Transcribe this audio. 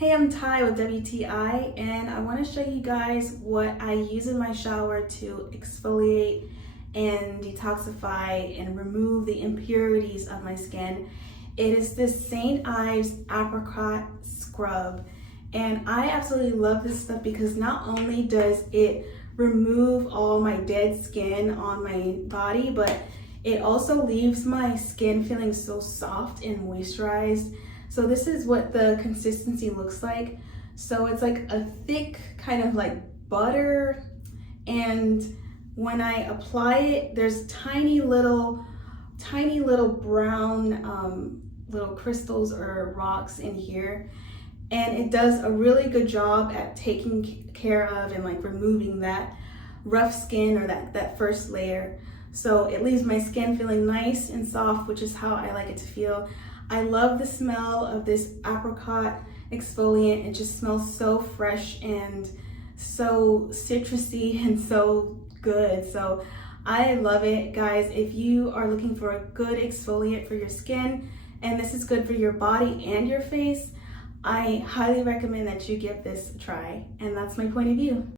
Hey, I'm Ty with WTI, and I want to show you guys what I use in my shower to exfoliate and detoxify and remove the impurities of my skin. It is this St. Ives Apricot scrub, and I absolutely love this stuff because not only does it remove all my dead skin on my body, but it also leaves my skin feeling so soft and moisturized. So this is what the consistency looks like. So it's like a thick kind of like butter, and when I apply it, there's tiny little brown little crystals or rocks in here, and it does a really good job at taking care of and like removing that rough skin or that first layer. So it leaves my skin feeling nice and soft, which is how I like it to feel. I love the smell of this apricot exfoliant. It just smells so fresh and so citrusy and so good. So I love it, guys. If you are looking for a good exfoliant for your skin, and this is good for your body and your face, I highly recommend that you give this a try. And that's my point of view.